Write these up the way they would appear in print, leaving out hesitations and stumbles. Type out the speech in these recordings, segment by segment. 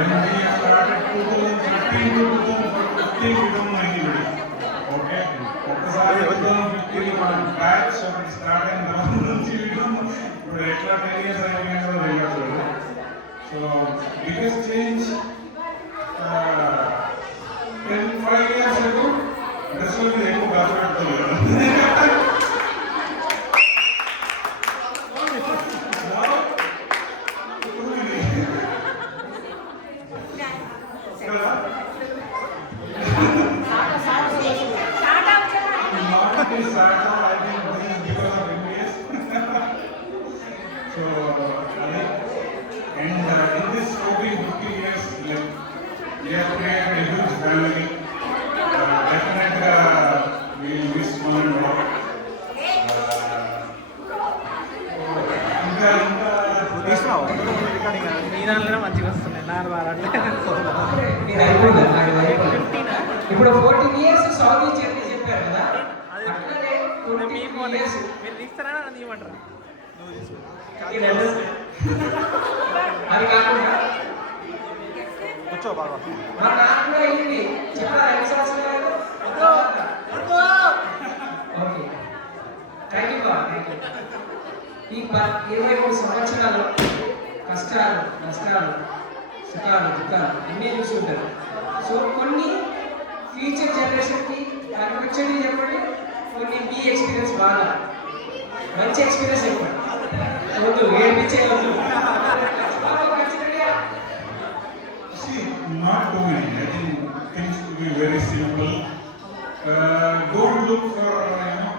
when we started 2015 to 2015 we don't know anybody. Okay, ఒక్కసారి 2015 మనం batch ఒకటి start అయిన తర్వాత నుంచి ఇప్పుడు ఎట్లా 10 years అయిపోయిందో తెలియదు. So biggest change 5 years ago డ్రెస్సుల మీద ఎక్కువ ఖర్చు పెడుతున్నారు. So, and in this 15 years, we have created a huge family. Definitely, we will miss one and all. ఇప్పుడు 14 ఇయర్స్ సారీ చెప్పారు కదా, అట్లనే 20 ఇయర్స్ మీరు తీస్తారా అని ఇవ్వమంటారా? అది కాకుండా కూర్చో బాగా మా నాన్న కూడా అయింది చెప్పారా ఎన్ని సంవత్సరాలు? Okay, thank you Baba, thank you. ఈ 23 సంవత్సరాలు కష్టాలు నష్టాలు సుఖాలు దుఃఖాలు అన్నీ చూసి ఉంటారు. సో కొన్ని ఫ్యూచర్ జనరేషన్కి కనిపించండి చెప్పండి, కొన్ని మీ ఎక్స్పీరియన్స్ బాగా మంచి ఎక్స్పీరియన్స్ చెప్పండి. వద్దు ఏడిపించే వద్దు. See, not too many. I think things to be very simple. Don't look for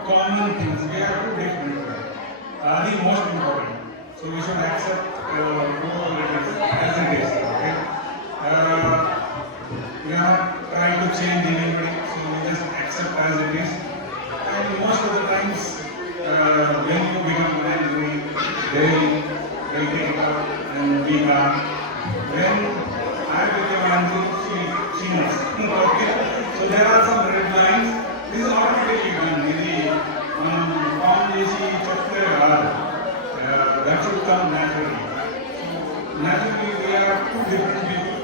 common things. We are too different. That's the most important. So we should accept who it is as it is. Okay? We are not trying to change anybody. So we just accept as it is. And most of the times, when you become angry, they will take it out and be calm. When I became angry, she knows. Okay? So there are some red lines. This is automatically done. This form చేసి చెప్తే రాదు. That should come naturally. So naturally we are two different people,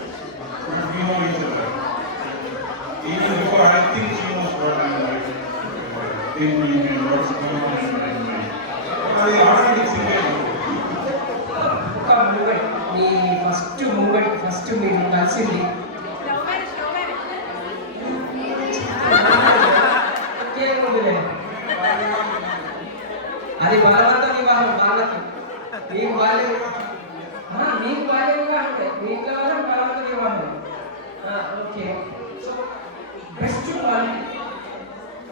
but we know each other. Even before I think she knows what I am like. Thinking and what's going on in my mind. Because the automatic thing. ఒక moment, మీ first moment, first మీరు కలిసింది అది బలవంత వివాహం. వాళ్ళకి మీకు బాల్యం, మీకు బాల్యం అంటే మీకు బలవంత వివాహం. ఓకే, సో బెస్ట్ క్వాలిటీ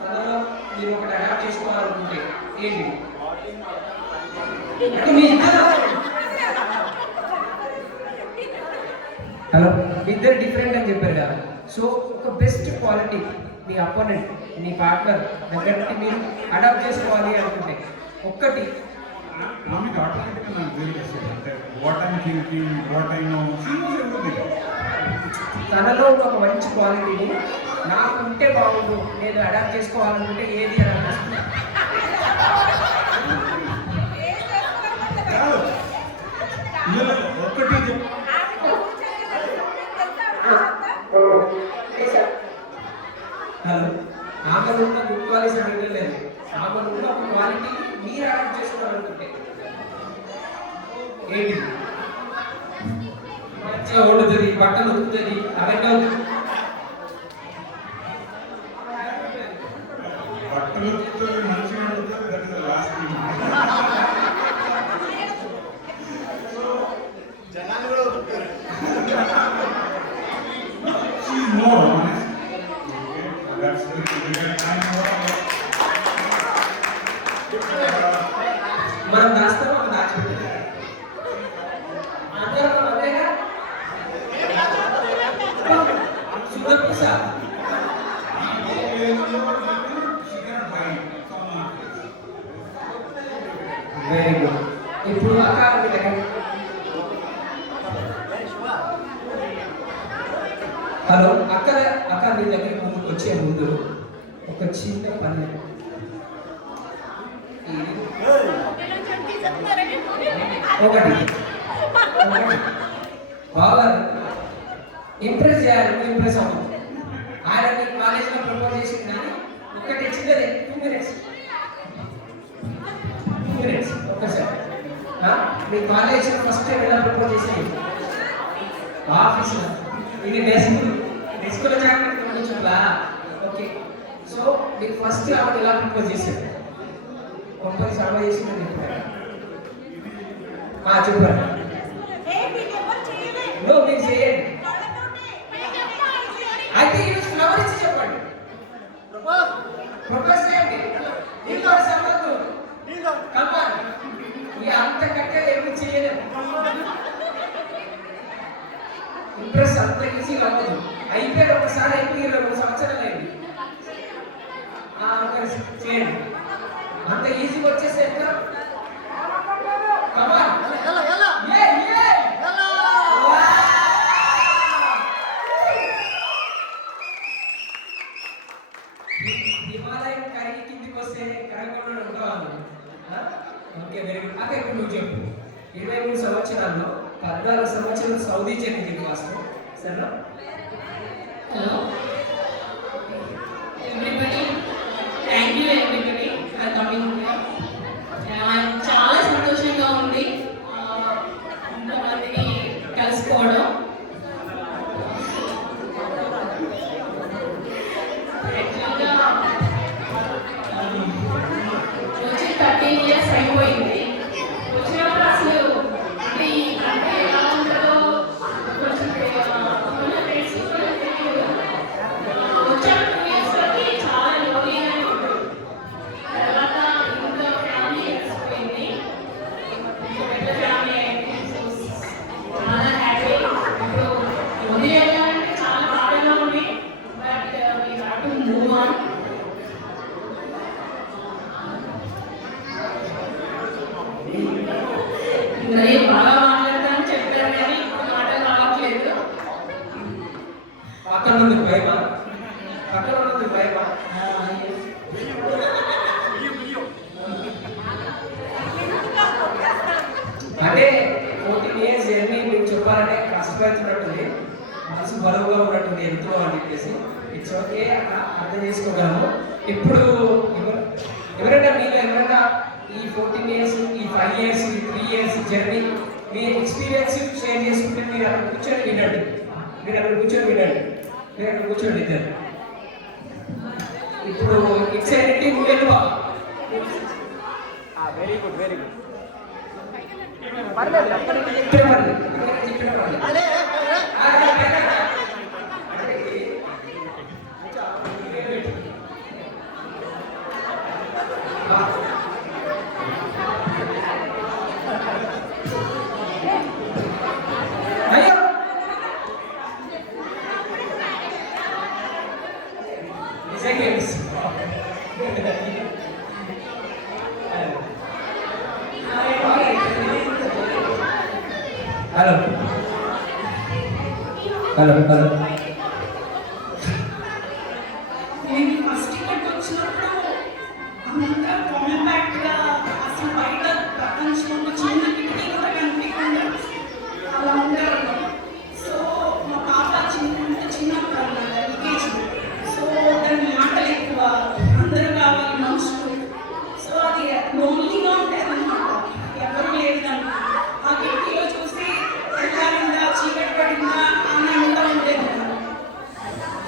అందులో మీరు ఒకటి అడాప్ట్ చేసుకోవాలనుకుంటే ఏంటి? అంటే మీ హలో, ఇద్దరు డిఫరెంట్ అని చెప్పారు కదా. సో ఒక బెస్ట్ క్వాలిటీ మీ అపోనెంట్, మీ పార్ట్నర్ దగ్గర నుండి మీరు అడాప్ట్ చేసుకోవాలి అనుకుంటే ఒక్కటి. Amit automatically నాకు తెలుసు అంటే what I'm thinking, what I know. She knows everything. తనలో ఉన్న ఒక మంచి క్వాలిటీని నాకు ఉంటే బాగుండు, నేను అడాప్ట్ చేసుకోవాలనుకుంటే ఏది అని అనిపిస్తుంది? ఒక్కటి హలో, ఆమెలో ఉన్న గుడ్ క్వాలిటీ అంటే లేదు, ఆమెలో ఉన్న ఒక క్వాలిటీ మీరు అడాప్ట్ చేసుకోవాలనుకుంటే ఏంటి? మంచిగా వండుతుంది, బట్టలు ఉతుకుతుంది, అవన్నీ బట్టలు మంచిగా ఉంటుంది. That is the last thing. జనాలు కూడా ఉతుకుతారు. She is more honest. Okay, that's very I know. మనం దాస్తామో ఒక దాచిపెట్టాలి. అందరూ అదేగా శుద్ధ పూస. Very good. ఇప్పుడు అక్క హలో, అక్క మీ దగ్గరికి ముందుకు వచ్చే ముందు ఒక చిన్న పని. ఒకటి బాగా ఇంప్రెస్ చేయాలి, నువ్వు ఇంప్రెస్ అవ్వదు. ఆయన నీ కాలేజీలో ప్రపోజ్ చేసింది కానీ ఒక్కటి చిన్నదే 2 minutes ఒక్కసారి మీ కాలేజీలో ఫస్ట్ టైం ఎలా ప్రపోజ్ చేసింది? ఆఫీస్లో ఇది డెస్క్లో జాగ్రత్త కూర్చోలా. ఓకే, సో మీకు ఫస్ట్ ఆవిడ ఎలా ప్రపోజ్ చేశారు? కొంపది సాల్వ్ చేసిందని చెప్పారు. చెప్పారు నువ్వు మీకు చేయండి అయితే ఈరోజు ఫ్లవర్ ఇచ్చి చెప్పండి. ప్రపోజ్ చేయండి. ఇంకో సంబంధం కమాన్ ఈ అంతకంటే ఏమి చేయలేదు. ఇంప్రెస్ అంత ఈజీగా అవ్వదు. అయిపోయాడు ఒకసారి అయిపోయి 2 సంవత్సరాలు అయింది. చేయండి అంత ఈజీగా వచ్చేస్తే ఎంత కమాన్ హిమాలయం కరిగి కిందికి వస్తే కరగకుండా ఉండవాలి. Okay, very good. అక్కడ ఇప్పుడు నువ్వు చెప్పు 23 సంవత్సరాల్లో 14 సంవత్సరాలు సౌదీ చెందింది క్లాస్ సరేనా? Hello, everybody. Thank you everybody for coming here. చాలా సంతోషంగా ఉంది ఇంతమందిని కలుసుకోవడం. వచ్చి 13 years అయిపోయింది. వచ్చినప్పుడు అసలు అంటే ఎలా ఉంటుందో కొంచెం వచ్చాక 2 years వరకు చాలా లోలీగానే ఉంటుంది. తర్వాత ఇంట్లో ఫ్యామిలీ కలిసిపోయింది. పెద్ద ఫ్యామిలీ అయింది. చాలా హ్యాపీ. ఇప్పుడు వదిలేయాలంటే చాలా బాధగా ఉంది. But we have to move on. నేను బాగా మాట్లాడతానని చెప్పారు కానీ మాటలు రావట్లేదు. పక్కన ఉన్నది భయమా? పక్కన ఉన్నది భయమా? అంటే 14 years జర్నీ మీకు చెప్పాలంటే కష్టపడుతున్నట్టుంది, మనసు బరువుగా ఉన్నట్టుంది ఎంతో అని చెప్పేసి. ఇట్స్ ఓకే, అర్థం చేసుకోగలము. ఇప్పుడు ఎవరైనా మీలో ఎవరైనా ఈ 14 years, ఈ 5 years, ఈ 3 years జర్నీ మీ ఎక్స్పీరియన్స్ షేర్ చేసుకుంటే మీరు అక్కడ కూర్చొని వినండి. మీరు అక్కడ కూర్చొని వినండి. మీరు అక్కడ కూర్చొని వింటారు. ఇప్పుడు ఇట్స్ ఏంటి నువ్వు వెరీ గుడ్, వెరీ గుడ్. పర్లేదు ఇక్కడ పర్లేదు. అయ్యో సెకండ్స్ హలో హలో హలో నేను ఫస్ట్ ఇక్కడికి వచ్చినప్పుడు అంతా కాంపాక్ట్గా అసలు బయట ప్రపంచంలో చిన్న కిటికీ కూడా కనిపించకుండా అలా ఉంటారు. సో మా పాప చిన్నప్పుడు అన్నమాట ఎల్కేజీ. సో దాని మాటలు ఎక్కువ, అందరూ కావాలి మనుషులు. సో అది లోన్లీగా ఉంటుంది అన్నమాట. ఎవరు లేదు దాన్ని. ఆ కిటికీలో చూసి తెల్లారిందా చీకటి పడిందా ఆనందంగా ఉండేది.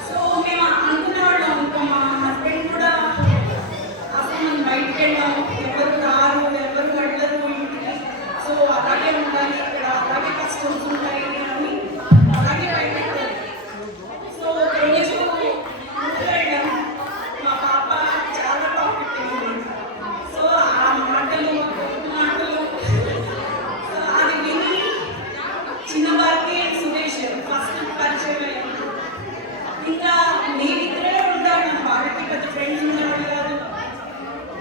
సో మేము అనుకునేవాళ్ళం, ఇంకా మా హస్బెండ్ కూడా అసలు మనం బయటకు వెళ్ళాము, ఎవరు రారు, ఎవరు వెళ్ళరు ఇంటికి. సో అలాగే ఉండాలి ఇక్కడ, అలాగే కష్టమ్స్ ఉంటాయి అని అలాగే బయటకు. సో రోజు వెళ్ళాము. మా పాప చాలా టాపిక్ అయింది. సో ఆ మాటలు సో అది విని చిన్నవారికి సురేష్ ఫస్ట్ పరిచయం అయ్యింది. ఇంకా మేమిద్దరే ఉంటాడు, వాళ్ళకి పెద్ద ఫ్రెండ్స్ ఉండేవాళ్ళు కాదు.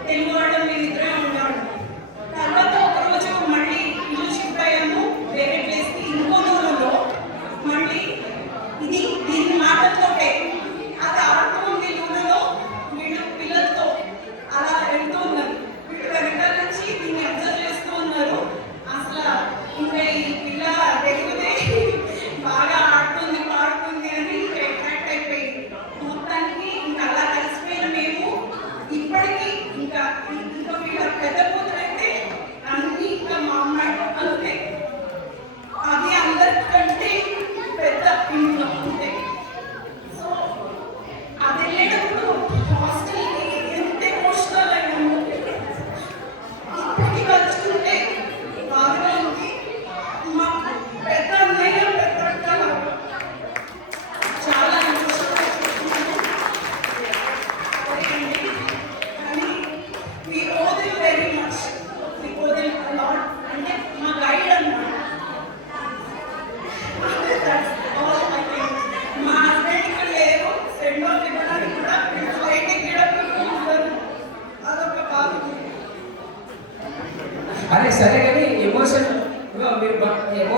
తెలుగు వాళ్ళు మేమిద్దరే ఉండేవాళ్ళు. తర్వాత ఒకరోజు మళ్ళీ ఇల్లు షిఫ్ట్ అయ్యాము వేరే ప్లేస్కి. ఇంకో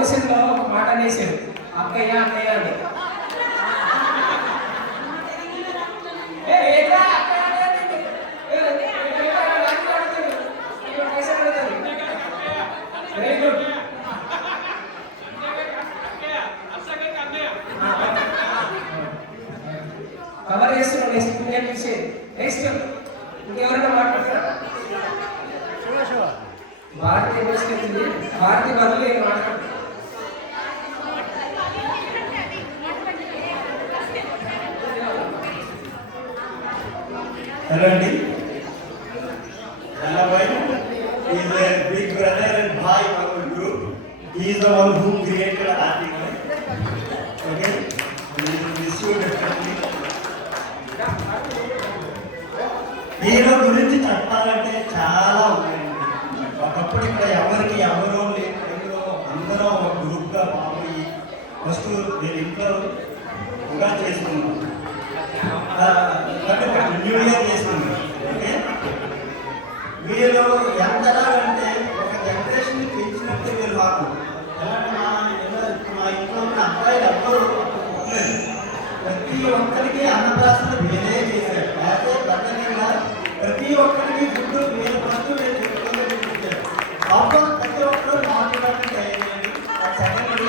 క్వశ్చన్లో ఒక మాట అనేసాడు, అక్కయ్య అక్కయ్య అని. ఏంట్రా అక్కయ్య అనేది? Very good. కవర్ చేస్తున్నాం. నెక్స్ట్ ఇంకెవరైనా మాట్లాడతారా? భారతీయ పరిస్థితి భారతీయ బదులు ఏం మాట్లాడతారు? Hello, Andy. Hello, boy. He is a big brother and bhai of our group. He is the one who created article. Okay? We will miss you definitely. Hero గురించి చెప్పాలంటే చాలా ఉన్నాయండి. ఒకప్పుడు ఇక్కడ ఎవరికి ఎవరో లేదు, అందరూ ఒక గ్రూప్గా పాపి ఫస్ట్ నేను ఇంట్లో కూడా చేసుకున్నాను, న్యూ ఇయర్ చేసుకున్నాను. ఓకే, వీళ్ళు ఎంతలాగంటే ఒక జనరేషన్ పెంచినట్టు వీళ్ళు మాకు మా ఇంట్లో ఉన్న అబ్బాయిలు ఎవ్వరు లేదు. ప్రతి ఒక్కరికి అన్నప్రాసన వేరే చేశారు. లేకపోతే ప్రధానంగా ప్రతి ఒక్కరికి ఫుడ్ వేరే ఫస్ట్ వేరే చెప్పుకోలేదు. అప్పుడు ప్రతి ఒక్కరు మాట్లాడడానికి అయ్యేది. సెకండరీ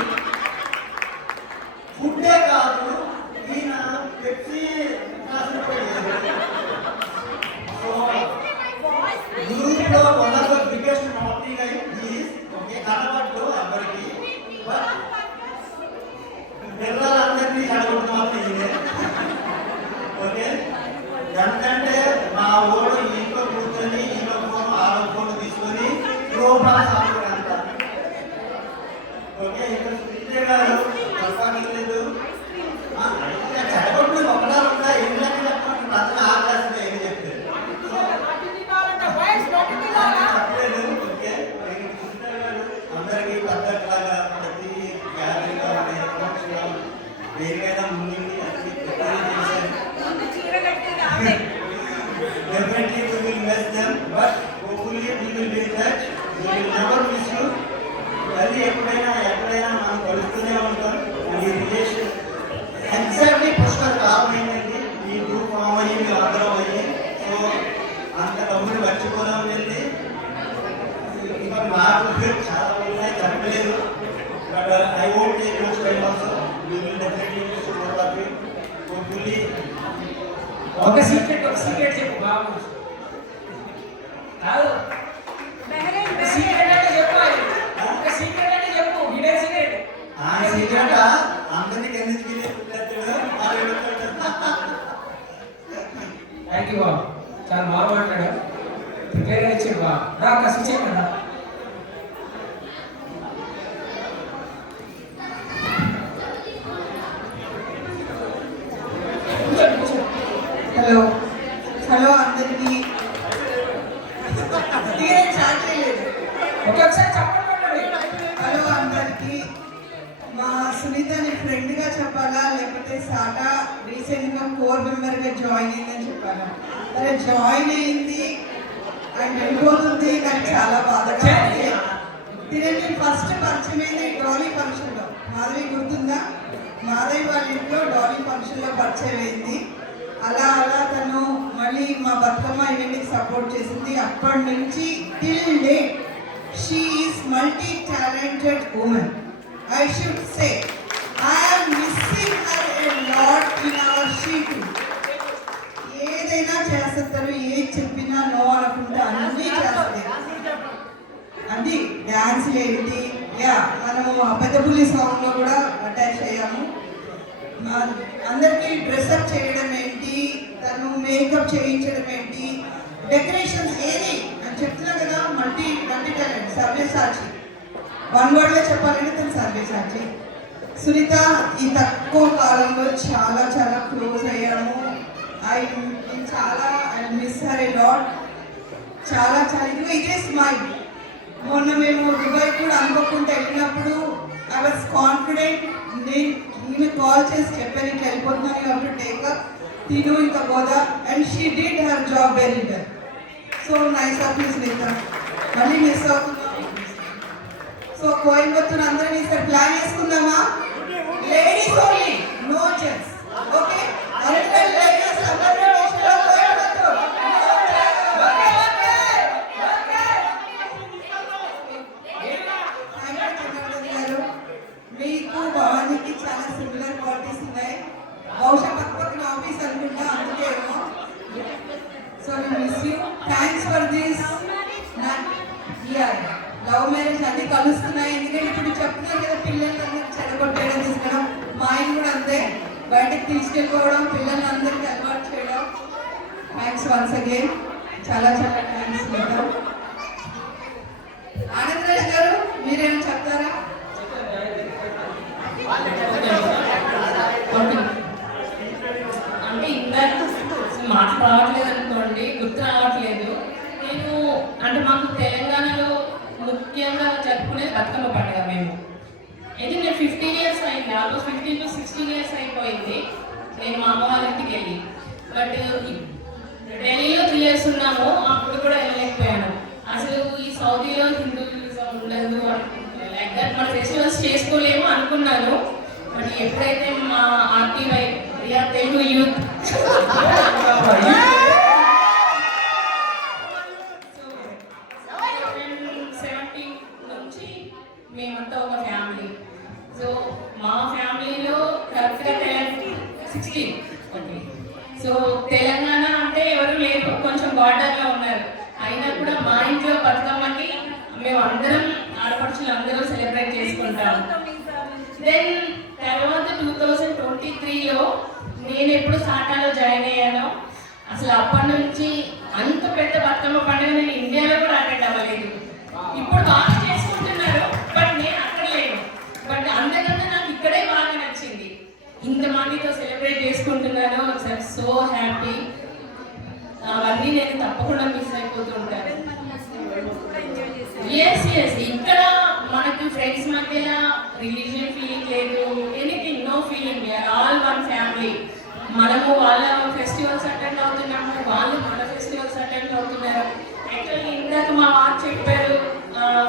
ఫుడ్డే కాదు, ఈయన పెప్సీ గ్రూప్లో one of the biggest naughty guy is. Okay, కనబట్టు ఎవరికి, బట్ పిల్లలందరినీ అడుగుతూ మాత్రం ఇదే. ఓకే, ఎందుకంటే మా ఊరు ఇంట్లో కూర్చొని ఇంట్లో ఫోన్ ఆరో ఫోన్ తీసుకొని రూపాయలు సాగుతారంట. ఓకే, ఇక్కడ సునీత గారు చెప్పలేదు, చదవట్లు ఒకటా ఉంటా ఎన్ని లెక్క చెప్పండి, ప్రతి ఆకాశం ఏమి చెప్తారు చెప్పలేదు. ఓకే, సునీత గారు అందరికీ పెద్దలాగా ప్రతి గ్యాలరీలో దేనికైనా ముందుండి అన్ని చేశారు. Definitely we will miss them, but hopefully we will be in touch. We will never miss you. మళ్ళీ ఎప్పుడైనా మనం కలుస్తూనే ఉంటాం. ఈ రిలేషన్ ఎగ్జాక్ట్లీ ఫస్ట్ కారణం ఏంటంటే ఈ గ్రూప్ ఫామ్ అయ్యి మేము అందరం అయ్యి, సో అంత కమ్ముని మర్చిపోదాం వెళ్ళి ఇంకా నాకు చాలా ఉన్నాయి చెప్పలేదు. But I won't take much time also. We will definitely miss you both of you. Hopefully ఒక సీక్రెట్ చెప్పు బాబు. కాదు, సీక్రెట్ అంటే చెప్పాలి. ఒక సీక్రెట్ అంటే చెప్పు, హిడెన్ సీక్రెట్. ఆ సీక్రెట్ అందరికి ఎందుకు థ్యాంక్ యూ బాబు, చాలా బాగా మాట్లాడారు, ప్రిపేర్గా ఇచ్చాడు బాబు. రా కసి చేయకుండా హలో హలో అందరికీ. చాట్ చేయలేదు. ఒక్కొక్కసారి చెప్పండి. హలో అందరికీ. మా సునీతని ఫ్రెండ్గా చెప్పాలా లేకపోతే సాటా రీసెంట్గా కోర్ మెంబర్గా జాయిన్ అయిందని చెప్పాలా? సరే, జాయిన్ అయింది అండ్ వెళ్ళిపోతుంది, నాకు చాలా బాధగా ఉంది. తినని ఫస్ట్ పరిచయం అయింది డాలీ ఫంక్షన్లో. మాధవి గుర్తుందా? మాధవి వాళ్ళ ఇంట్లో డాలీ ఫంక్షన్లో పరిచయం అయింది. అలా తను మళ్ళీ మా బతుకమ్మ ఈవెంట్కి సపోర్ట్ చేసింది. అప్పటి నుంచి till date she is multi talented women. I should say, I am missing her a lot in our sheet. ఏదైనా చేస్తారు, ఏది చెప్పినా నో అనకుండా అన్నీ చేస్తుంది. అది డ్యాన్స్ ఏంటి, మనము పెద్దపులి సాంగ్లో కూడా అటాచ్ అయ్యాము. అందరికీ డ్రెస్అప్ చేయడం ఏంటి, తను మేకప్ చేయించడం ఏంటి, డెకరేషన్స్ ఏది అని చెప్తున్నా కదా. Multi talent. సవ్యసాచి వన్ వర్డ్లో చెప్పాలంటే తను సర్వేసాచి. సునీత ఈ తక్కువ కాలంలో చాలా క్లోజ్ అయ్యాము. I miss her a lot. చాలా ఇదే స్మైల్. మొన్న మేము దుబాయ్ కూడా అనుకోకుండా వెళ్ళినప్పుడు ఐ వాజ్ కాన్ఫిడెంట్. నేను కాల్ చేసి చెప్పాను ఇట్లా వెళ్ళిపోతున్నాను కాబట్టి టేకప్ తిను ఇంకా గోదా, and she did her job very well. So nice of you Sunita. మళ్ళీ మిస్ అవుతున్నాం. సో కోయంబత్తూర్ అందరం ఈసారి ప్లాన్ చేసుకుందామా? Ladies only, no gents. Okay, అందరూ లేడీస్ అందరూ Coimbatore. Okay okay okay. Thank you Chandrababu garu. మీకు భవానీకి చాలా సిమిలర్ క్వాలిటీస్ ఉన్నాయి. బహుశా పక్కన ఆఫీస్ అనుకుంటా, అందుకేమో. So we miss you. Thanks for this. Love marriage అన్ని కలుస్తున్నాయి. ఎందుకంటే ఇప్పుడు చెప్తున్నారు కదా, పిల్లలందరూ చెడగొట్టేయడం తీసుకోవడం. మా ఆయన కూడా అంతే, బయటకు తీసుకెళ్ళిపోవడం, పిల్లలందరికీ అలవాటు చేయడం. థ్యాంక్స్ వన్స్ అగైన్, చాలా చాలా థ్యాంక్స్ మేడం. ఆనందరాజ్ గారు మీరేమైనా చెప్తారా? అంటే ఇందాక మాట రావట్లేదు అనుకోండి, గుర్తు రావట్లేదు. నేను అంటే మాకు తెలంగాణలో ముఖ్యంగా జరుపుకునే బతుకమ్మ పండుగ మేము. ఇది నేను 15 years అయింది, ఆల్మోస్ట్ 15 to 16 years అయిపోయింది నేను మా అమ్మ వాళ్ళ ఇంటికి వెళ్ళి. బట్ ఢిల్లీలో 3 years ఉన్నాము, అప్పుడు కూడా వెళ్ళలేకపోయాను. అసలు ఈ సౌదీలో హిందూయిజం ఉండదు, లైక్ దట్ మన ఫెస్టివల్స్ చేసుకోలేము అనుకున్నాను. బట్ ఎప్పుడైతే మా ఆర్టీవై తెలుగు యూత్ 17 నుంచి మేమంతా ఒక ఫ్యామిలీ. సో మా ఫ్యామిలీలో కరెక్ట్గా 16. ఓకే, సో తెలంగాణ అంటే ఎవరు లేరు, కొంచెం బార్డర్లో ఉన్నారు. అయినా కూడా మా ఇంట్లో బతుకమ్మకి మేము అందరం ఆడపడుచులు అందరూ సెలబ్రేట్ చేసుకుంటాం. దెన్ తర్వాత 2023లో నేను ఎప్పుడు సాటాలో జాయిన్ అయ్యానో, అసలు అప్పటి నుంచి అంత పెద్ద బతుకమ్మ పండుగ నేను ఇండియాలో కూడా అటెండ్ అవ్వలేదు. ఇప్పుడు బాగా చేసుకుంటున్నారు, బట్ నేను అక్కడ లేను. బట్ అంతకన్నా నాకు ఇక్కడే బాగా నచ్చింది. ఇంతమందితో సెలబ్రేట్ చేసుకుంటున్నాను, సో హ్యాపీ. అవన్నీ నేను తప్పకుండా మిస్ అయిపోతుంటాను. ఎస్ ఎస్, ఇక్కడ మనకు ఫ్రెండ్స్ మధ్యలో రిలీజియన్ ఫీలింగ్ లేదు, anything, no feeling, we are all one family. మనము వాళ్ళ ఫెస్టివల్స్ అటెండ్ అవుతున్నాము, వాళ్ళు మన ఫెస్టివల్స్ అటెండ్ అవుతున్నారు. యాక్చువల్లీ ఇందాక మా వారు చెప్పారు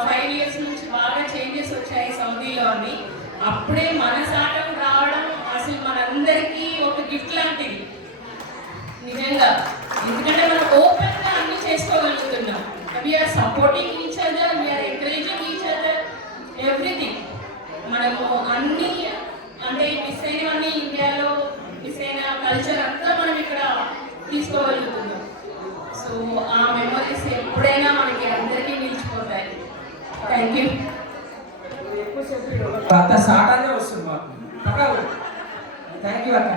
5 years నుంచి బాగా చేంజెస్ వచ్చాయి సౌదీలో అని. అప్పుడే మన సాటం రావడం అసలు మనందరికీ ఒక గిఫ్ట్ లాంటిది నిజంగా. ఎందుకంటే మనం ఓపెన్గా అన్ని చేసుకోగలుగుతున్నాం. We are supporting each other, we are encouraging each other, everything. మనము అన్ని అంటే మిస్ అయినవన్నీ ఇండియాలో మిస్ అయిన కల్చర్ అంతా మనం ఇక్కడ తీసుకోగలుగుతున్నాం. సో ఆ మెమరీస్ ఎప్పుడైనా మనకి అందరికీ నిలిచిపోతాయి. Thank you. అంత సాటానే వస్తుంది మాకు. థ్యాంక్ యూ అక్క.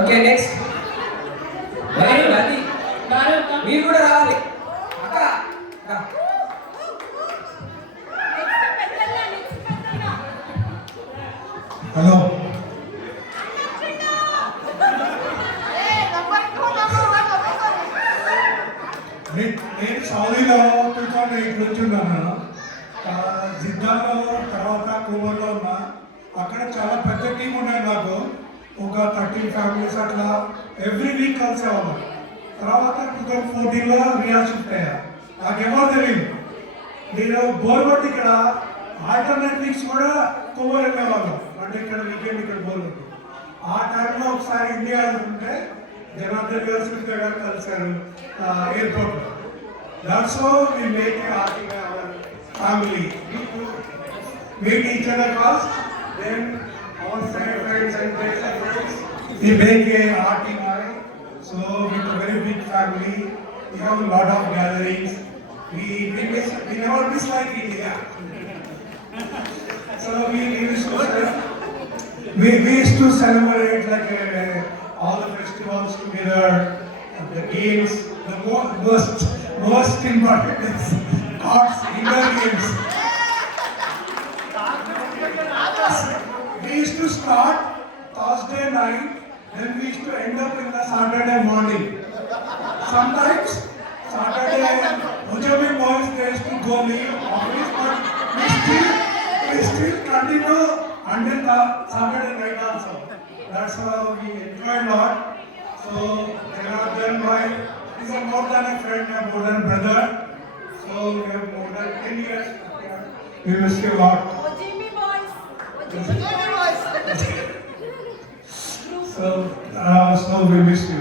ఓకే, నెక్స్ట్ అది మీరు కూడా రావాలి అక్క. హలో, నేను సౌదీలో 2008 నుంచి ఉన్నాను. జిద్దాలో తర్వాత కోవర్లో ఉన్నా. అక్కడ చాలా పెద్ద టీం ఉన్నాయి నాకు, ఒక 13 ఫ్యామిలీస్ అట్లా ఎవ్రీ వీక్ కలిసేవాళ్ళం. తర్వాత 2014లో రియాజ్ షిఫ్ట్ అయ్యా. నాకెవరు తెలియదు, నేను బోర్గొట్టి ఇక్కడ ఆల్టర్నేట్ వీక్స్ కూడా కోవర్ వెళ్ళేవాళ్ళం. అంటే ఇక్కడ వీకెండ్ ఇక్కడ బోర్గొట్టి. ఆ టైంలో ఒకసారి ఇండియా ఉంటే జనార్దన్ గారు సునీత గారు కలిశారు ఎయిర్పోర్ట్లో. That's how we make our family meet each other first, then our friends and friends. We make a RTI. So with a very big family, we have a lot of gatherings. We never miss like India. So we used to celebrate like all the festivals together, the games. The most important is cards, indoor games. We used to start Thursday night, then we used to end up in the Saturday morning. Sometimes Saturday, Mujahid boys they used to go leave office, but we still continue until the Saturday night also. That's how we enjoy a lot. So Janardhan Bhai is a more than a friend and more than brother. So we have more than 10 years. We miss you a lot. So we miss you.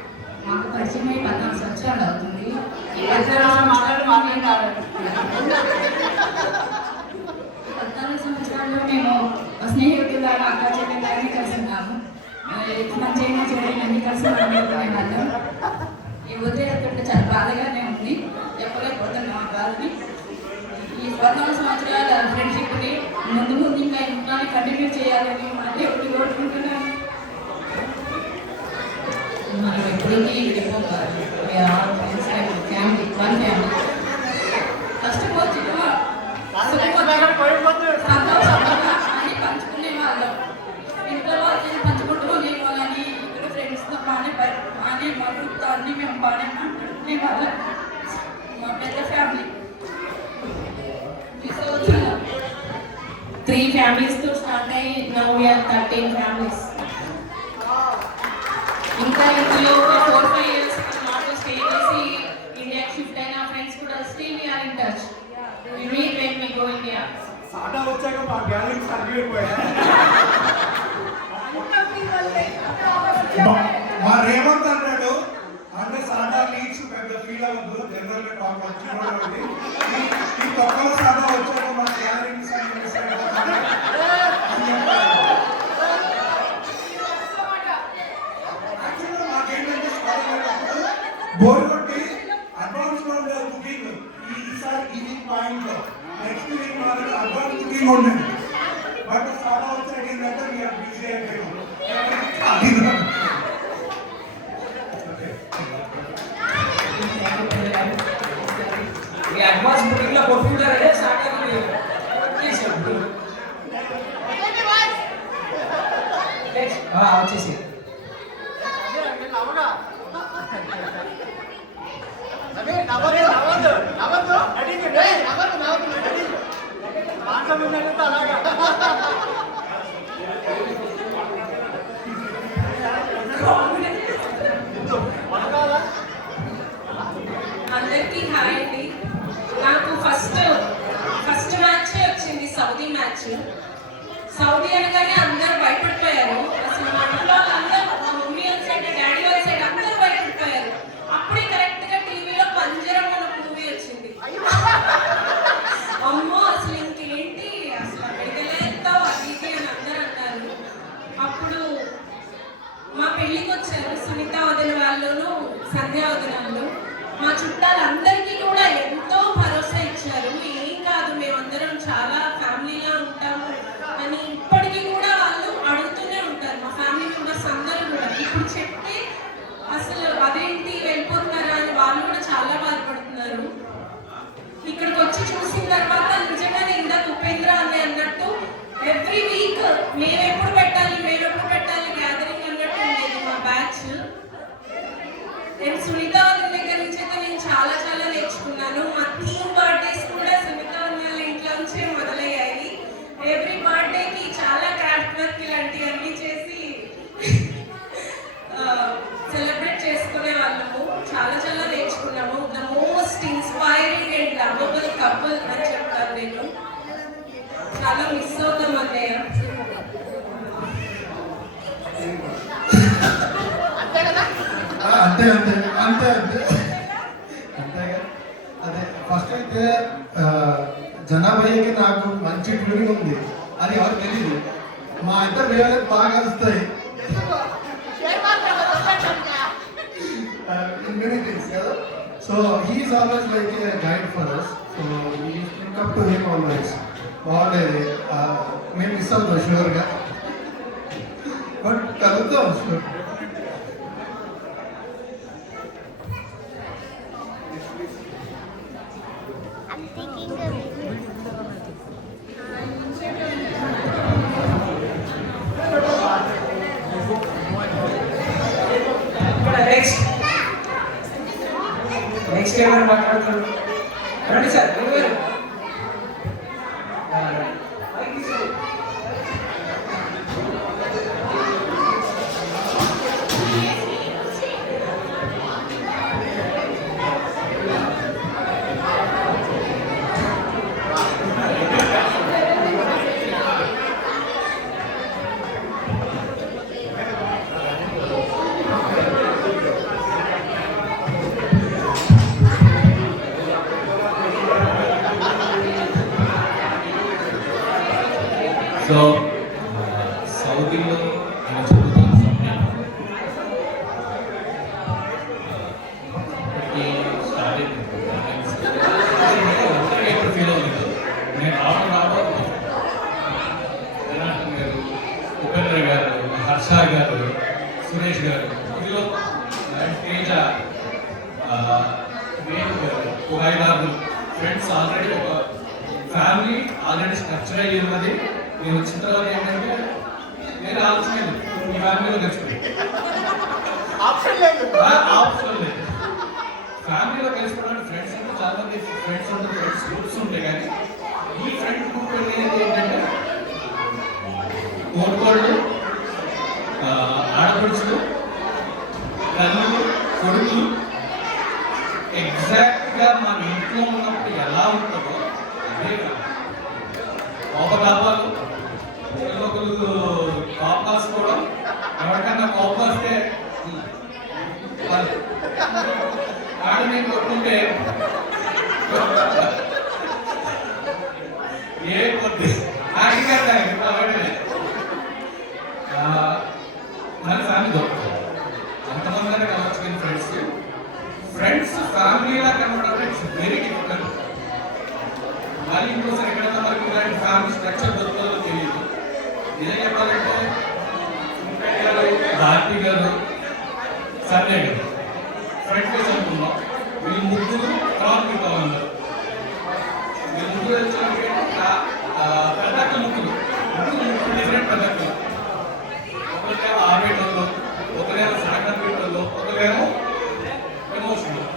So, మాకు పరిచయం 14 సంవత్సరాలు అవుతుంది. ఈ 14 సంవత్సరాల్లో మేము స్నేహితులాగా అక్క చెల్లెలాగానే కలిసి ఉన్నాము. మంచిగా చెడైనా అన్ని కలిసి మాట్లాడుకునే వాళ్ళం. ఈ వదిలేస్తుంటే చాలా బాధగానే ఉంది, చెప్పలేకపోతున్నాం ఆ బాధని. ఈ 14 సంవత్సరాల ఫ్రెండ్షిప్ని ముందు ఇంకా ఇంట్లోనే కంటిన్యూ చేయాలని మా దేవుడిని కోరుకుంటున్నాను. మనం ఎప్పటికీ విడిపోతారు. ఫ్యామిలీ వన్ ఫ్యామిలీ కష్టపోతున్నా సంతోషంగా అని పంచుకునే వాళ్ళం. ఇంట్లో వాళ్ళని పంచుకుంటునే వాళ్ళని ఇక్కడ ఫ్రెండ్స్తో బాగానే మా గ్రూప్తో అన్ని మేము బాగానే మాట్లాడుకునే వాళ్ళం. మా పెద్ద ఫ్యామిలీ 3 ఫ్యామిలీస్తో స్టార్ట్ అయ్యి నౌ వీఆర్ 13 ఫ్యామిలీస్. ఇంకా ఇందులో 4-5 ఇయర్స్ మాతో స్టే చేసి ఇండియాకి షిఫ్ట్ అయిన ఫ్రెండ్స్ కూడా still we are in touch. We meet when we go India. సాటా వచ్చాక మా గ్యాలరీస్ తగ్గిపోయాయి. మా రేవంత్ అంటాడు అంటే సాదా లీడ్స్ పెద్ద ఫీల్ అవ్వద్దు, జనరల్ గా టాప్ వచ్చింది. ఈ తక్కువ సాదా వచ్చాక మా గ్యాలరీస్ బోర్ కొట్టి అడ్వాన్స్ బుకింగ్ ఈసారి ఇది పాయింట్ నెక్స్ట్ వీక్ మాత్రం అడ్వాన్స్ బుకింగ్ ఉండేది. బట్ సాదా వచ్చాక ఏంటంటే వీఆర్ బిజీ అయిపోయాం. ఈ అడ్వాన్స్ బుకింగ్ లో కొట్టుకుంటారంటే స్టార్ట్ వచ్చేసి అందరికీ హాయ్ అండి. నాకు ఫస్ట్ మ్యాచ్ వచ్చింది సౌదీ మ్యాచ్. సౌదీ అనగానే అందరూ భయపడిపోయారు. అసలు మా ఇంట్లో అందరూ మా మమ్మీ వాళ్ళ సైడ్ డాడీ వాళ్ళ సైడ్ అందరూ భయపడిపోయారు. అప్పుడే కరెక్ట్ గా టీవీలో పంజరం అనే మూవీ వచ్చింది. అమ్మో అసలు ఇంకేంటి అసలు అక్కడికెళ్ళేస్తావు అది ఇది అని అందరూ అన్నారు. అప్పుడు మా పెళ్ళికి వచ్చారు సునీత వదిన వాళ్ళను సంధ్య వదిన వాళ్ళు. మా చుట్టాలందరికీ కూడా ఎంతో భరోసా ఇచ్చారు. ఏం కాదు, మేమందరం చాలా ఫ్యామిలీలా ఉంటాము అని ఇప్పటికీ కూడా వాళ్ళు అడుగుతూనే ఉంటారు. మా ఫ్యామిలీ మెంబర్స్ అందరూ కూడా ఇప్పుడు చెప్తే అసలు అదేంటి వెళ్ళిపోతున్నారా అని వాళ్ళు కూడా చాలా బాధపడుతున్నారు. ఇక్కడికి వచ్చి చూసిన తర్వాత నిజంగానే ఇందాక ఉపేంద్ర అని అన్నట్టు ఎవ్రీ వీక్ మేమెప్పుడు పెట్టాలి గ్యాదరింగ్ అన్నట్టు ఉండేది మా బ్యాచ్. నేను సునీత వాళ్ళ దగ్గర నుంచి అయితే నేను చాలా నేర్చుకున్నాను. మా థీమ్ బర్త్డేస్ కూడా సునీత వాళ్ళ ఇంట్లో నుంచే మొదలయ్యాయి. ఎవ్రీ బర్త్డేకి చాలా క్రాఫ్ట్ వర్క్ ఇలాంటివన్నీ చేసి సెలబ్రేట్ చేసుకునే వాళ్ళము. చాలా నేర్చుకున్నాము. The most inspiring and lovable couple అని చెప్తాను నేను. చాలా మిస్ అవుతాం అన్నయ్య. అదే ఫస్ట్ అయితే జనాభాకి నాకు మంచి ట్యూనింగ్ ఉంది, అది ఎవరికి తెలియదు. మా ఇద్దరు రియాలిటీ బాగా కలుస్తాయి. many things, yeah? So he is always like a guide for us. So we look up to him always. బాగుండేది. మేము మిస్ అవుతాం షూర్గా, బట్ కలుద్దాం షూర్. నెక్స్ట్ ఎవరు మాట్లాడుతున్నారు? రండి సార్. నేను వచ్చిన తర్వాత ఏంటంటే నేను ఆలోచన లేదు, మీ ఫ్యామిలీలో కలిసిపోయి ఆప్షన్ లేదు. ఆప్షన్ లేదు. ఫ్యామిలీలో కలిసిపోవడానికి ఫ్రెండ్స్ అంటే చాలా మంది ఫ్రెండ్స్ ఉంటారు, ఫ్రెండ్స్ గ్రూప్స్ ఉంటాయి. కానీ ఈ ఫ్రెండ్ గ్రూప్ అనేది ఏంటంటే తోడుకోళ్ళు, ఆడపడుచులు, తల్లులు, కొడుకులు ఎగ్జాక్ట్గా మన ఇంట్లో ఉన్నప్పుడు ఎలా ఉంటుందో అదే కాదు. కోపతాపాలు, ఒకరు కోపాస్ కూడా ఎవరికన్నా కోపం వస్తే ఆడని కొట్టుకుంటే ఏ కొద్ది మన ఫ్యామిలీ దొరుకుతుంది. అంతమంది కలవచ్చు కానీ ఫ్రెండ్స్ ఫ్యామిలీలా కనబడాలి, ఇట్స్ వెరీ డిఫికల్ట్. మళ్ళీ ఇంకోసారి ఎక్కడైనా మనకి ఇలాంటి ఫ్యామిలీ స్ట్రక్చర్ దొరుకుతుందో తెలియదు. నిజం చెప్పాలంటే భారతి గారు, సంజయ్ గారు ఫ్రెండ్ ఫేస్ అనుకున్నాం. వీళ్ళు ముగ్గురు తర్వాత మీకు అన్నారు. వీళ్ళు ముగ్గురు వచ్చినప్పుడు పెద్దక్క ముగ్గురు డిఫరెంట్ పెద్దక్కలు. ఒకరికేమో ఆర్బేటర్లో, ఒకరేమో సాగర్ పీటర్లో, ఒకరేమో ఎమోషనల్.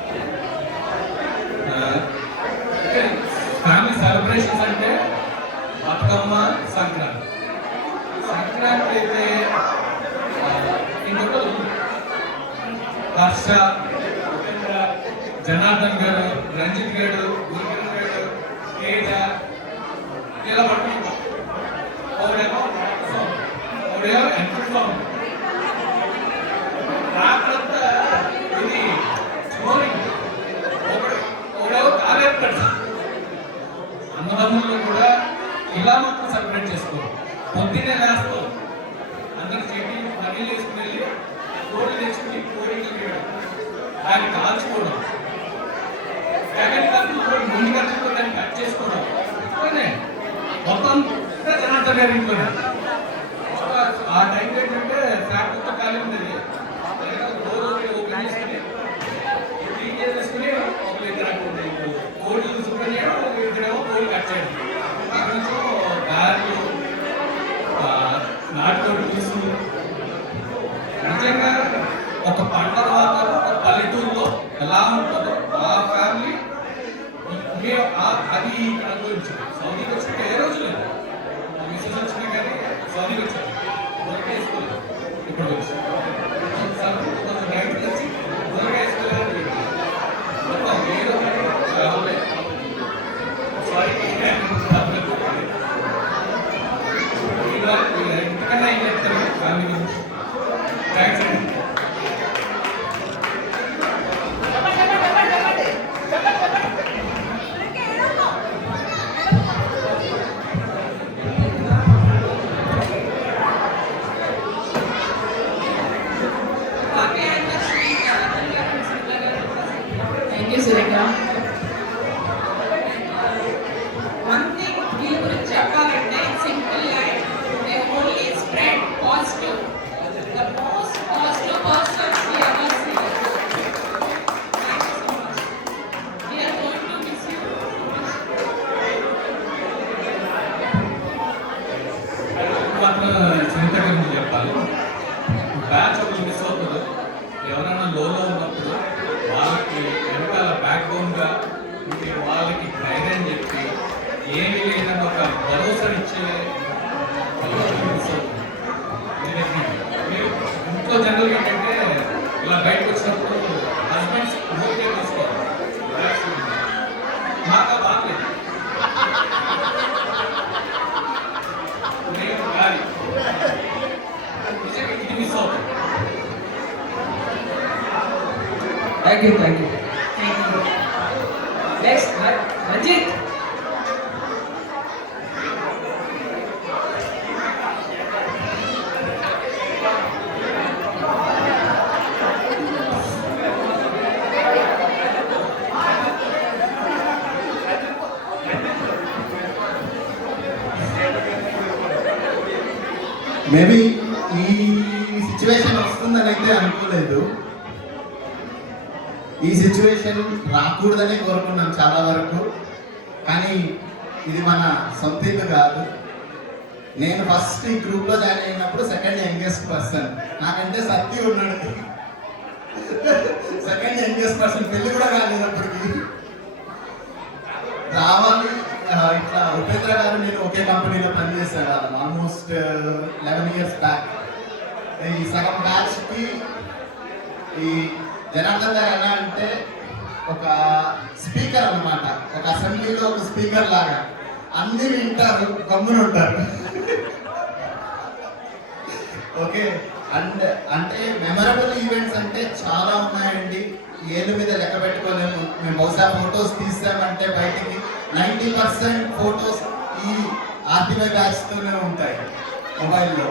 ఫ్యామిలీ సెలబ్రేషన్స్ అంటే బతుకమ్మ, సంక్రాంతి. సంక్రాంతి అయితే ఇంకొకరు హర్ష, ఉపేంద్ర, జనార్దన్ గారు, రంజిత్ గారు, గురుకిరణ్ గారు, తేజ ఇలా పట్టుకుంటాం. ఒకడేమో ఎంత రాత్రంతా ఇది స్కోరింగ్, ఒకడేమో కాలేస్తాడు. అన్నదమ్ముల్లో కూడా ఇలా మాత్రం సెలబ్రేట్ చేసుకోవాలి. పొద్దున్నే వేస్తాం, అందరు చెట్టి పన్నీళ్ళు వేసుకుని వెళ్ళి కోడి తెచ్చుకుని కోడికి దాన్ని కాల్చుకోవడం, సెకండ్ ఖర్చులు ముందు ఖర్చుతో దాన్ని కట్ చేసుకోవడం. మొత్తం జనార్దన్ గారి ఇంట్లోనే. ఆ టైం ఏంటంటే ఫ్యాక్టరీతో ఖాళీ ఉండేది. ఓపెన్ చేసుకుని క్లీన్ చేసుకుని ఒక ఇద్దరు కోడి శుభ్రం చేయడం, ఒక ఇద్దరేమో కోడి కట్ చేయడం. అక్కడ నుంచి గారెలు, నాటుకోడి పులుసు. నిజంగా ఒక పండగ వాతావరణం ఒక పల్లెటూరులో ఎలా ఉంటుందో ఆ ఫ్యామిలీ అది ఇక్కడ అనుభవించారు. సౌదీకి వచ్చిన ఏ రోజు లేదు. మిస్సెస్ వచ్చినా కానీ సౌదీకి వచ్చారు, వర్క్ వేసుకోలేదు. ఇప్పుడు వచ్చి కొంచెం రైతు వచ్చి వర్క్ వేసుకోలేదు. మొత్తం ఏదో సారీ ఇంతకన్నా ఏం చెప్తారు ఫ్యామిలీ గురించి. థ్యాంక్స్ అండి. Thank you Surekha. One thing వీళ్ళ గురించి చెప్పాలంటే simple life, they only spread positive, the most positive persons we ever see. Thank you so much. We are going to miss you so much. మాత్రం చింత గురించి చెప్పాలి. Batch ఒకటి miss అవుతుంది. ఎవరైనా లోలో ఉన్నప్పుడు వాళ్ళకి వెనకాల బ్యాక్ బోన్గా ఉంటే వాళ్ళకి ధైర్యం చెప్పి ఏమి లేదని ఒక భరోసా ఇచ్చే మిస్ అవుతుంది. మీరు ఇంట్లో జనరల్గా ఏంటంటే ఇలా బయటకు వచ్చినప్పుడు హస్బెండ్స్ ఓకే తీసుకోవాలి. మాకు బాగలేదు, నేను గాలి నిజంగా ఇది మిస్ అవుతుంది. Thank you, thank you. Next Ranjith. Maybe ఈ సిచ్యువేషన్ వస్తుందని అయితే అనుకోలేదు. ఈ సిచ్యువేషన్ రాకూడదని కోరుకున్నాం చాలా వరకు. కానీ ఇది మన సొంత ఇల్లు కాదు, నేను ఫస్ట్ ఈ గ్రూప్ లో జాయిన్ అయినప్పుడు సెకండ్ యంగెస్ట్ పర్సన్, నాకంటే సత్తి ఉన్నాడు. సెకండ్ యంగెస్ట్ పర్సన్, పెళ్లి కూడా కాలేదు అప్పటికి. రావాలి ఇట్లా ఉపేంద్ర గారు నేను ఒకే కంపెనీలో పనిచేసేవాళ్ళం ఆల్మోస్ట్ 11 years బ్యాక్. ఈ సగం బ్యాచ్ కి ఈ జనార్దన్ గారు ఎలా అంటే ఒక స్పీకర్ అన్నమాట, ఒక అసెంబ్లీలో ఒక స్పీకర్ లాగా అన్ని వింటారు, గమ్మున ఉంటారు. ఓకే, అండ్ అంటే మెమరబుల్ ఈవెంట్స్ అంటే చాలా ఉన్నాయండి, ఏళ్ళ మీద లెక్క పెట్టుకోలేము. మేము బహుశా ఫొటోస్ తీసామంటే బయటికి 90% ఫొటోస్ ఈ ఆర్టీవై బ్యాచ్తోనే ఉంటాయి మొబైల్లో.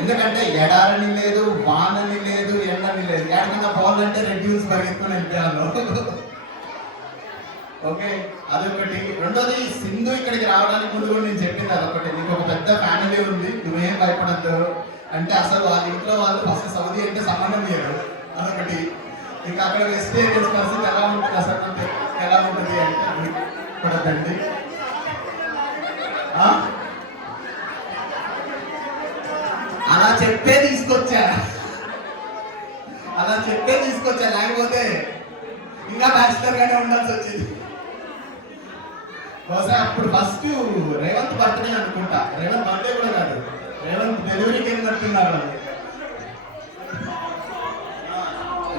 ఎందుకంటే ఎడారని లేదు, వానని లేదు, ఎండని లేదు, ఎక్కడికన్నా పోవాలంటే రెడ్యూస్ పరిగెత్తుకుని వెళ్ళాను. ఓకే, అదొకటి. రెండోది, సింధు ఇక్కడికి రావడానికి ముందు కూడా నేను చెప్పింది అదొకటి, నీకు ఒక పెద్ద ఫ్యామిలీ ఉంది, నువ్వేం భయపడద్దు అంటే అసలు వాళ్ళ ఇంట్లో వాళ్ళు ఫస్ట్ సౌదీ అంటే సంబంధం లేదు, అదొకటి. ఇంకా అక్కడ వెజిటేరియన్స్ పరిస్థితి ఎలా ఉంటుంది, అసలు ఎలా ఉంటుంది అంటే పడద్దండి. అలా చెప్పే తీసుకొచ్చా, లేకపోతే ఇంకా బ్యాచిలర్ గానే ఉండాల్సి వచ్చింది. బహుశా అప్పుడు ఫస్ట్ రేవంత్ బర్త్డే అనుకుంటా, రేవంత్ బర్త్డే కూడా కాదు, రేవంత్ డెలివరీకి వెళ్ళినట్టున్నారు వాళ్ళు.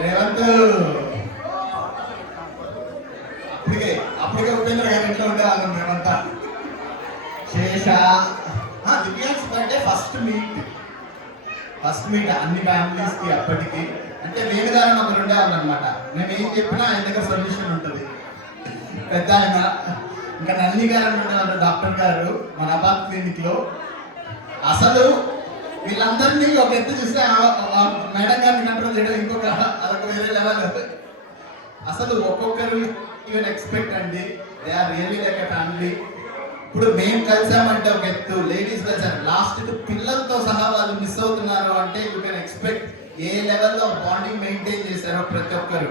రేవంత్ అప్పటికే ఉపేంద్ర గారి ఇంట్లో ఉండేవాళ్ళం మేమంతా. శేష, దివ్యాంశ్ బర్త్డే ఫస్ట్ మీట్ అన్ని ఫ్యామిలీస్ కి అప్పటికి. అంటే వేణుగారని ఒకరు ఉండేవాళ్ళు అనమాట, మేము ఏం చెప్పినా ఆయన దగ్గర సొల్యూషన్ ఉంటుంది. పెద్ద ఆయన. ఇంకా నల్లి గారు అని ఉండేవాళ్ళు, డాక్టర్ గారు మన అబాద్ క్లినిక్ లో. అసలు వీళ్ళందరినీ ఒక ఎత్తు చూస్తే మేడం గారిని కంట్రోల్ చేయడం ఇంకొక అదొక వేరే లెవెల్. అసలు ఒక్కొక్కరు ఈవెన్ ఎక్స్పెక్ట్ అండి, they are really like a family. ఇప్పుడు మేము కలిసామంటే ఒక ఎత్తు, లేడీస్ కలిసారు, లాస్ట్ పిల్లలతో సహా వాళ్ళు మిస్ అవుతున్నారు అంటే యూ కెన్ ఎక్స్పెక్ట్ ఏ లెవెల్లో బాండింగ్ మెయింటైన్ చేశారో ప్రతి ఒక్కరు.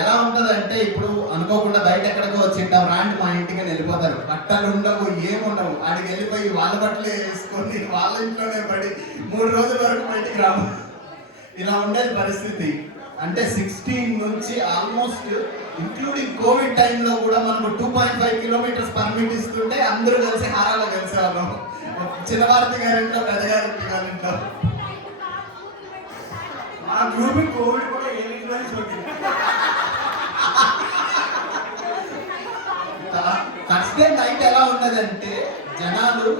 ఎలా ఉంటుందంటే ఇప్పుడు అనుకోకుండా బయట ఎక్కడికో వచ్చింటాం, రాండి మా ఇంటికి వెళ్ళిపోతారు, బట్టలు ఉండవు, ఏముండవు, ఆడికి వెళ్ళిపోయి వాళ్ళ బట్టలు వేసుకొని వాళ్ళ ఇంట్లోనే పడి 3 రోజుల వరకు బయటికి రాము. ఇలా ఉండేది పరిస్థితి. అంటే 16 నుంచి ఆల్మోస్ట్ ఇంక్లూడింగ్ కోవిడ్ టైంలో కూడా మనకు 2.5 kilometers పర్మిట్ ఇస్తుంటే అందరూ కలిసి హారాలో కలిసేవాళ్ళం. చిన్నవారి గారింట్లో, పెద్దగారింటి గారింట్లో. మా గ్రూప్ కోవిడ్ కూడా ఏమిటి చూడండి. ఫస్ట్ డే నైట్ ఎలా ఉన్నదంటే జనాలు,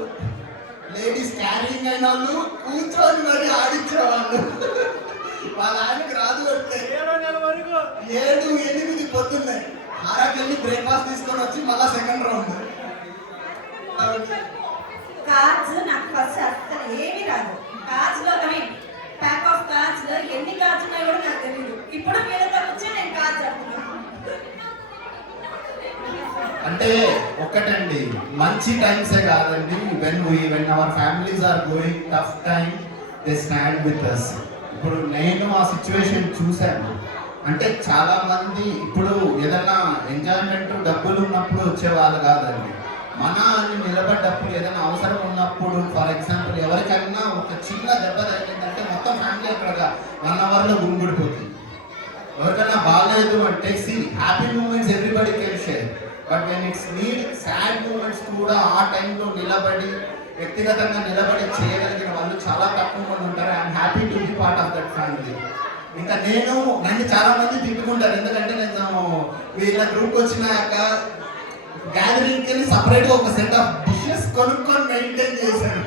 లేడీస్ క్యారింగ్ అయిన వాళ్ళు కూర్చొని మరి ఆడించేవాళ్ళు. వాళ్ళ ఆయనకి రాదు అంటే 7-8 పొద్దున్నాయి హారాకెళ్ళి బ్రేక్ఫాస్ట్ తీసుకొని వచ్చి మళ్ళా సెకండ్ రౌండ్. కార్డ్స్ నాకు ఫస్ట్ అసలు ఏమీ రాదు. కార్డ్స్ లో ప్యాక్ ఆఫ్ కార్డ్స్ లో ఎన్ని కార్డ్స్ ఉన్నాయో కూడా నాకు తెలియదు. ఇప్పుడు వీళ్ళతో వచ్చి నేను కార్డ్స్ ఆడుతున్నాను. అంటే ఒక్కటండి, మంచి టైమ్సే కాదండి, when our families are going tough time they stand with us. ఇప్పుడు నేను ఆ సిచ్యువేషన్ చూశాను. అంటే చాలా మంది ఇప్పుడు ఏదైనా ఎంజాయ్మెంట్ డబ్బులు ఉన్నప్పుడు వచ్చేవాళ్ళు కాదండి, మన అని నిలబడ్డప్పుడు ఏదైనా అవసరం ఉన్నప్పుడు. ఫర్ ఎగ్జాంపుల్ ఎవరికైనా ఒక చిన్న దెబ్బ తగిలిందంటే మొత్తం ఫ్యామిలీ అక్కడ 1 hourలో గుమిగూడిపోతుంది. ఎవరికైనా బాగాలేదు అంటే happy moments everybody can share, but when it's need sad moments కూడా ఆ టైంలో నిలబడి వ్యక్తిగతంగా నిలబడి చేయగలిగిన వాళ్ళు చాలా తక్కువ మంది ఉంటారు. I'm happy to be part of that family. ఇంకా నన్ను చాలా మంది తిట్టుకుంటారు, ఎందుకంటే నేను వీళ్ళ గ్రూప్ వచ్చినాక గ్యాదరింగ్కి వెళ్ళి సపరేట్గా ఒక సెట్ ఆఫ్ డిషెస్ కొనుక్కొని మెయింటైన్ చేశాను.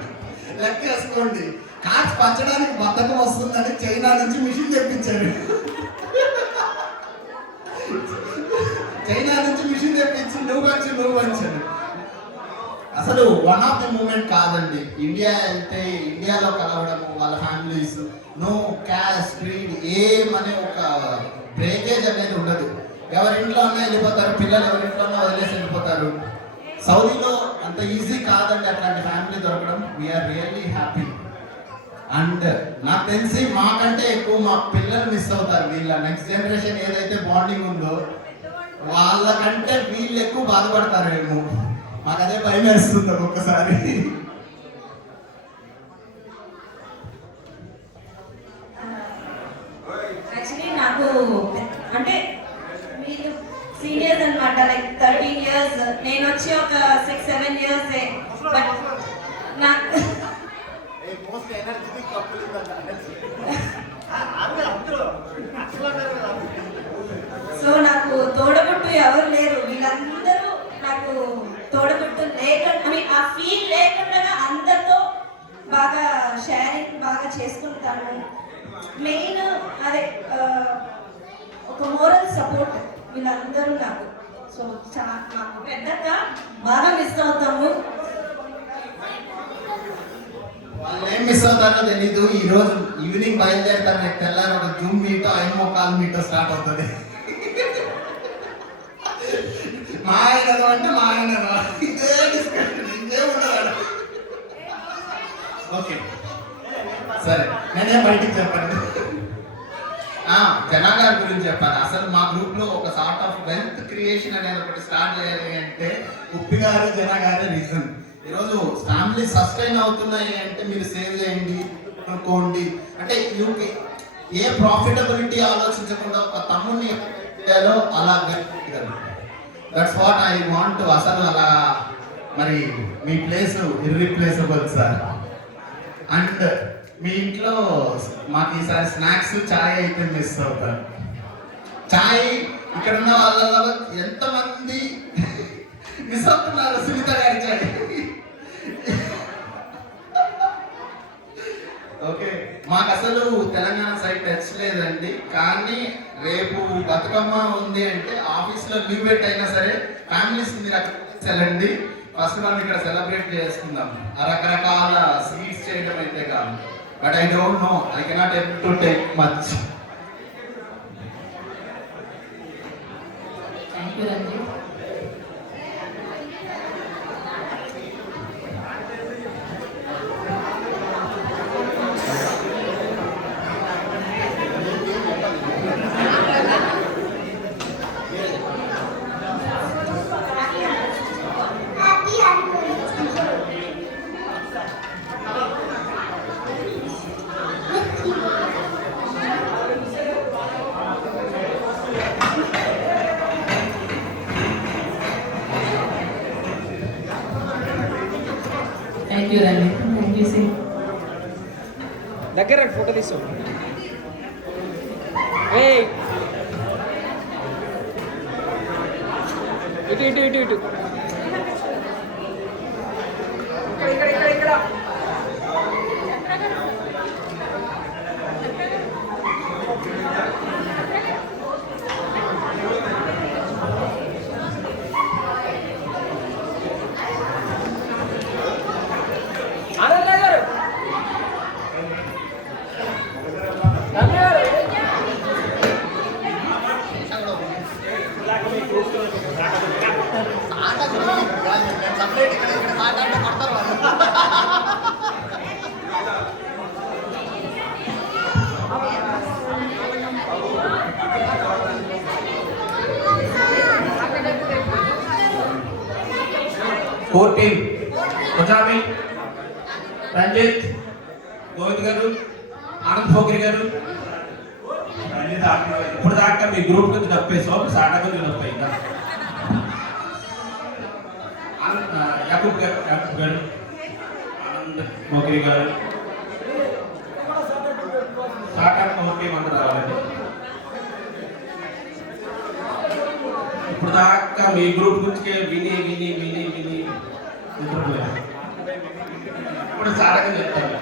లెక్క వేసుకోండి, కార్డ్స్ పంచడానికి బద్దకం వస్తుందని చైనా నుంచి మిషన్ తెప్పించారు. చైనా నుంచి మిషన్ తెప్పించి నువ్వు పంచాను. అసలు వన్ ఆఫ్ ది మూమెంట్ కాదండి. ఇండియా వెళ్తే ఇండియాలో కలవడము, వాళ్ళ ఫ్యామిలీస్, నో క్యాష్ క్రీడ్ ఏమనే ఒక బ్రేకేజ్ అనేది ఉండదు. ఎవరింట్లో అన్నా వెళ్ళిపోతారు, పిల్లలు ఎవరింట్లో అన్నా వదిలేసి వెళ్ళిపోతారు. సౌదీలో అంత ఈజీ కాదండి అట్లాంటి ఫ్యామిలీ దొరకడం. We are really happy. అండ్ నాకు తెలిసి మాకంటే ఎక్కువ మా పిల్లలు మిస్ అవుతారు. వీళ్ళ నెక్స్ట్ జనరేషన్ ఏదైతే బాండింగ్ ఉందో వాళ్ళకంటే వీళ్ళు ఎక్కువ బాధపడతారేమో. మాకు అదే భయం వేస్తుంది ఒక్కొక్కసారి. యాక్చువల్లీ నాకు అంటే మీరు సీనియర్స్ అనమాట, లైక్ 13 years, నేను వచ్చి ఒక 6-7 years, బట్ నాకు సో నాకు తోడబుట్టు ఎవరు లేరు, వీళ్ళందరూ నాకు తోడబుట్టు లేక ఆ ఫీల్ లేకుండా అందరితో బాగా షేరింగ్ బాగా చేసుకుంటాను. మెయిన్ అదే ఒక మోరల్ సపోర్ట్ వీళ్ళందరూ నాకు. సో నాకు పెద్దగా బాగా మిస్ అవుతాము. వాళ్ళు ఏం మిస్ అవుతారో తెలీదు. ఈ రోజు ఈవినింగ్ బయలుదేరుతారు, నాకు తెల్లారి ఒక జూమ్ మీటో ఐమో కాల్ మీటో స్టార్ట్ అవుతుంది. మా ఆయన అంటే మా ఆయన ఇదే డిస్కషన్, ఇంకే ఉండదు. ఓకే సరే, నేనేం బయటికి చెప్పండి. జనా గారి గురించి చెప్పాను. అసలు మా గ్రూప్ లో ఒక సార్ట్ ఆఫ్ వెల్త్ క్రియేషన్ అనేది ఒకటి స్టార్ట్ చేయాలి అంటే ఉప్పి గారు జనా గారే రీజన్. ఈరోజు ఫ్యామిలీ సస్టైన్ అవుతున్నాయి అంటే మీరు సేవ్ చేయండి అనుకోండి అంటే యూకి ఏ ప్రాఫిటబిలిటీ ఆలోచించకుండా ఒక తమ్ముడిని అలా దట్స్ వాట్ ఐ వాంట్. అసలు అలా మరి మీ ప్లేస్ ఇర్రీప్లేసబుల్ సార్. అండ్ మీ ఇంట్లో మాకు ఈసారి స్నాక్స్ చాయ్ అయితే మిస్ అవుతారు. చాయ్ ఇక్కడ ఉన్న వాళ్ళలో ఎంతమంది మిస్ అవుతున్నారు సునీత గారి చాయ్? ఓకే, మాకు అసలు తెలంగాణ సైడ్ టచ్ లేదండి. కానీ రేపు బతుకమ్మ ఉంది అంటే ఆఫీస్లో లీవ్ పెట్టైనా సరే ఫ్యామిలీస్ మీరు అక్కడ వెళ్ళండి. ఫస్ట్ మనం ఇక్కడ సెలబ్రేట్ చేసుకుందాం. రకరకాల స్వీట్స్ చేయడం అయితే కాదు. But I don't know, I cannot able to take much. Thank you Ranjith. Thank you Ranjith. Thank you సి. దగ్గర ఫోటో తీస్తాం. ఏ ఇటు ఇటు ఇటు ఇటు ఇక్కడ కోర్ టీమ్ ముజామి, రంజిత్, గోవింద్ గారు, ఆనంద్ ఫోకిరి గారు. ఇప్పుడు దాకా మీ గ్రూప్ నుంచి డప్పేసాం, సాటా గురించి డప్పయిందా? యాకూబ్ గారు, ఆనంద్ ఫోకిరి గారు, సాటా కోర్ టీమ్ అందరూ రావాలండి. ఇప్పుడు దాకా మీ గ్రూప్ గురించి విని విని విని విని నిద్రపోయారు. ఇప్పుడు సారగా చెప్తాను.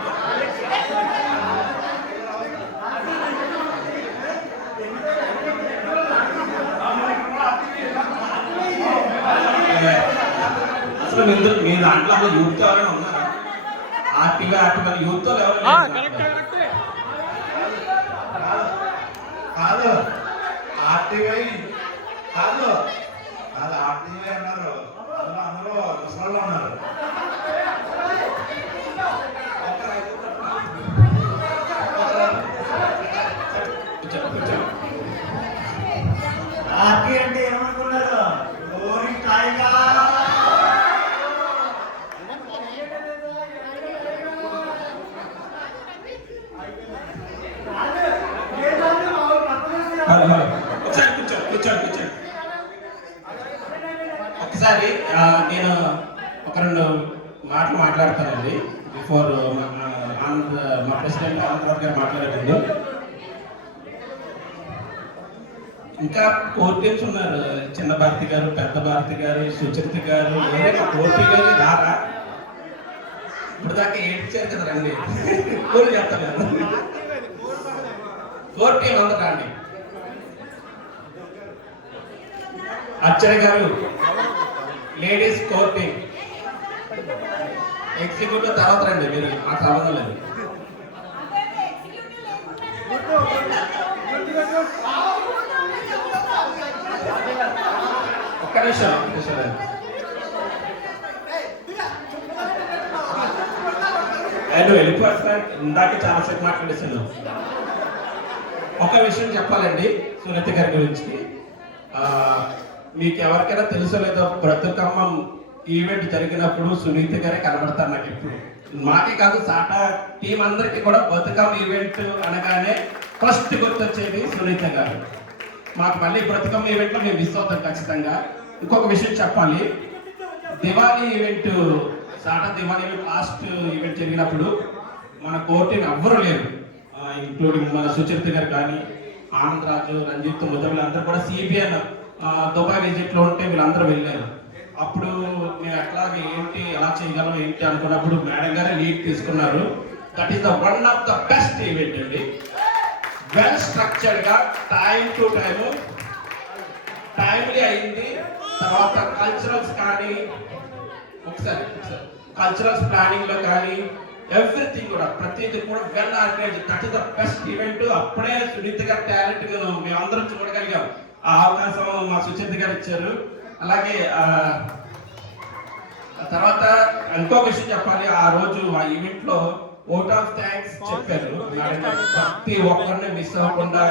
అసలు మీ దాంట్లో అసలు యూత్ ఎవరైనా ఉన్నారా? ఆర్టీగా ఆర్టీ యూత్ ఎవరైనా కాదు ఆర్టీవై కాదు కాదు ఆర్టీవై అన్నారు, అందులో ముసలాళ్ళు ఉన్నారు. ఆర్టీ అంటే ఏమనుకున్నారు? ఓరి టైగర్. లేదంటే అవుట్ హలో హలో ఒకసారి కూర్చోండి ఒకసారి నేను ఒక 2 మాటలు మాట్లాడతానండి బిఫోర్ మా ప్రెసిడెంట్ ఆంధ్రరావు గారు మాట్లాడేటప్పుడు. ఇంకా 4 టీమ్స్ ఉన్నారు, చిన్న భారతి గారు, పెద్ద భారతి గారు, సుచరిత గారు, ఏదైనా 4 గారు రారా? ఇప్పుడు దాకా ఏడ్చారు కదా రండి, కోరి చెప్తాను కదా. 4 టీం అందరు రండి. అర్చన గారు లేడీస్ 4 టీం, ఎగ్జిక్యూటివ్ తర్వాత రండి, మీరు మాకు సంబంధం లేదు. ఒక్క నిమిషం వెళ్ళిపోతా, ఇందాక చాలాసేపు మాట్లాడేసాను. ఒక విషయం చెప్పాలండి సునీత గారి గురించి. మీకు ఎవరికైనా తెలుసో లేదో, బ్రతుకమ్మ ఈవెంట్ జరిగినప్పుడు సునీత గారే కనబడతారు నాకు ఎప్పుడు. మాకే కాదు, సాటా టీం అందరికీ కూడా బతుకమ్మ ఈవెంట్ అనగానే ఫస్ట్ గుర్తొచ్చేది సునీత గారు. మాకు మళ్ళీ బ్రతుకమ్మ ఈవెంట్లో మేము మిస్ అవుతాం ఖచ్చితంగా. ఇంకొక విషయం చెప్పాలి, Diwali event, SATA Diwali event last event జరిగినప్పుడు మన కోర్టుని ఎవ్వరూ లేరు, ఇంక్లూడింగ్ మన సుచరిత గారు కానీ, ఆనందరాజు, రంజిత్, ముదవిలు అందరూ కూడా సిబిఎన్ దుబాయ్ విజిట్లో ఉంటే వీళ్ళందరూ వెళ్ళారు. అప్పుడు మేము ఎట్లాగే ఏంటి ఎలా చేయగలం ఏంటి అనుకున్నప్పుడు మేడం గారే లీడ్ తీసుకున్నారు. That is the one of the best event అండి. వెల్ స్ట్రక్చర్డ్గా టైం టు టైము టైమ్లీ అయింది. తర్వాత కల్చరల్స్ కానీ ఒకసారి కల్చరల్స్ ప్లానింగ్లో కానీ ఎవ్రీథింగ్ కూడా ప్రతిదీ కూడా well organise. That is the best event. అప్పుడే సునీత గారి టాలెంట్ మేమందరం చూడగలిగాం. ఆ అవకాశం మా సుచిత గారు ఇచ్చారు. అలాగే తర్వాత ఇంకో విషయం చెప్పాలి, ఆ రోజు ఆ ఈవెంట్ లో ఓట్ ఆఫ్ థ్యాంక్స్ చెప్పారు. ప్రతి ఒక్కరిని మిస్ అవ్వకుండా